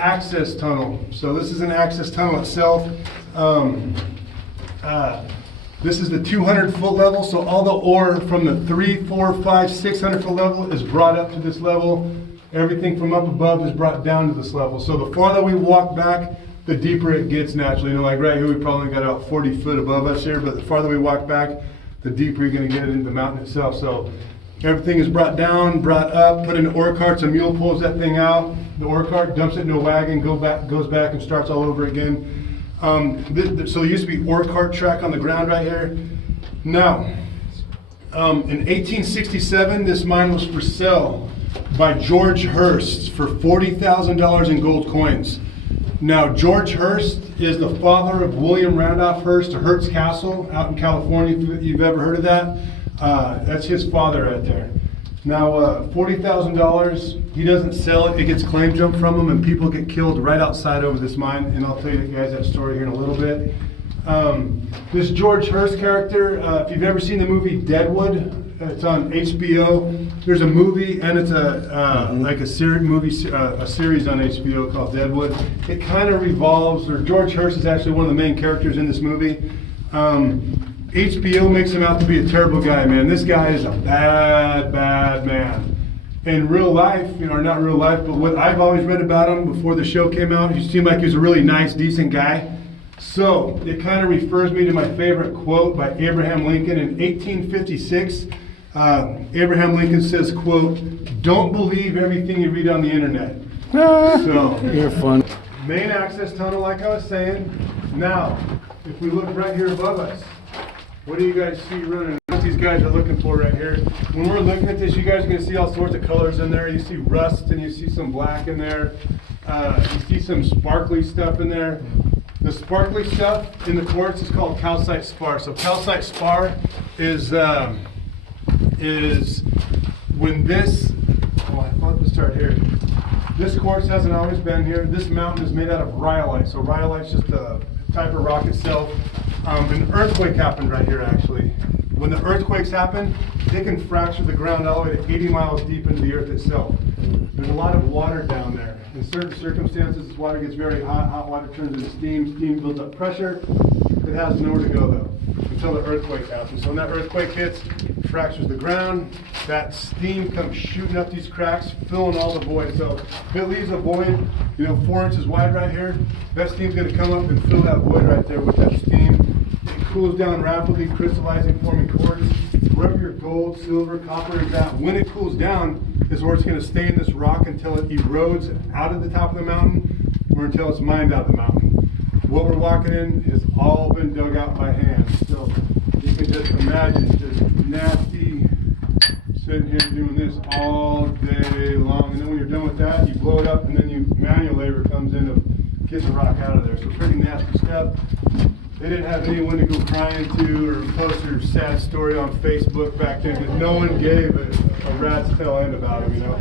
Access tunnel. So this is an access tunnel itself. This is the 200-foot level, so all the ore from the 300, 400, 500, 600-foot level is brought up to this level. Everything from up above is brought down to this level. So the farther we walk back, the deeper it gets naturally. You know, like right here, we probably got about 40 foot above us here, but the farther we walk back, the deeper you're gonna get into the mountain itself. So everything is brought down, brought up, put in ore carts, a mule pulls that thing out, the ore cart dumps it in a wagon, goes back and starts all over again. So there used to be ore cart track on the ground right here. Now, in 1867, this mine was for sale by George Hearst for $40,000 in gold coins. Now, George Hearst is the father of William Randolph Hearst of Hearst Castle out in California, if you've ever heard of that. That's his father right there. Now, $40,000, he doesn't sell it, it gets claim jumped from him and people get killed right outside over this mine, and I'll tell you guys that story here in a little bit. This George Hearst character, if you've ever seen the movie Deadwood, it's on HBO. There's a movie and it's like a series on HBO called Deadwood. It kind of revolves, or George Hearst is actually one of the main characters in this movie. HBO makes him out to be a terrible guy, man. This guy is a bad, bad man. In real life, you know, or not real life, but what I've always read about him before the show came out, he seemed like he was a really nice, decent guy. So it kind of refers me to my favorite quote by Abraham Lincoln in 1856. Abraham Lincoln says, quote, "Don't believe everything you read on the internet." So You're fun. main access tunnel, like I was saying. Now, if we look right here above us, what do you guys see running? What these guys are looking for right here. When we're looking at this, you guys are going to see all sorts of colors in there. You see rust and you see some black in there. You see some sparkly stuff in there. The sparkly stuff in the quartz is called calcite spar. So calcite spar is when this, let's start here. This quartz hasn't always been here. This mountain is made out of rhyolite. So rhyolite's just a type of rock itself. An earthquake happened right here actually. When the earthquakes happen, they can fracture the ground all the way to 80 miles deep into the earth itself. There's a lot of water down there. In certain circumstances, this water gets very hot. Hot water turns into steam. Steam builds up pressure. It has nowhere to go though, until the earthquake happens. So when that earthquake hits, fractures the ground, that steam comes shooting up these cracks, filling all the voids. So if it leaves a void, you know, 4 inches wide right here, that steam's gonna come up and fill that void right there with that steam. It cools down rapidly, crystallizing, forming quartz. Wherever your gold, silver, copper is at, when it cools down is where it's gonna stay in this rock until it erodes out of the top of the mountain or until it's mined out of the mountain. What we're walking in has all been dug out by hand. So you can just imagine just nasty sitting here doing this all day long. And then when you're done with that, you blow it up and then manual labor comes in to get the rock out of there. So pretty nasty stuff. They didn't have anyone to go crying to or post their sad story on Facebook back then because no one gave a rat's tail end about them, you know.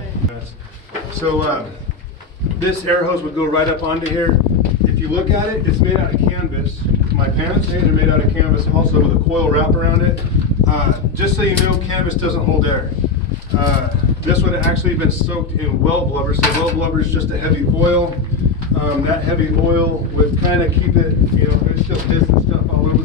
So this air hose would go right up onto here. If you look at it, it's made out of canvas. My pants, they're made out of canvas also with a coil wrap around it. Just so you know, canvas doesn't hold air. This would have actually been soaked in well blubber. So well blubber is just a heavy oil. That heavy oil would kind of keep it, you know, there's still piss and stuff all over the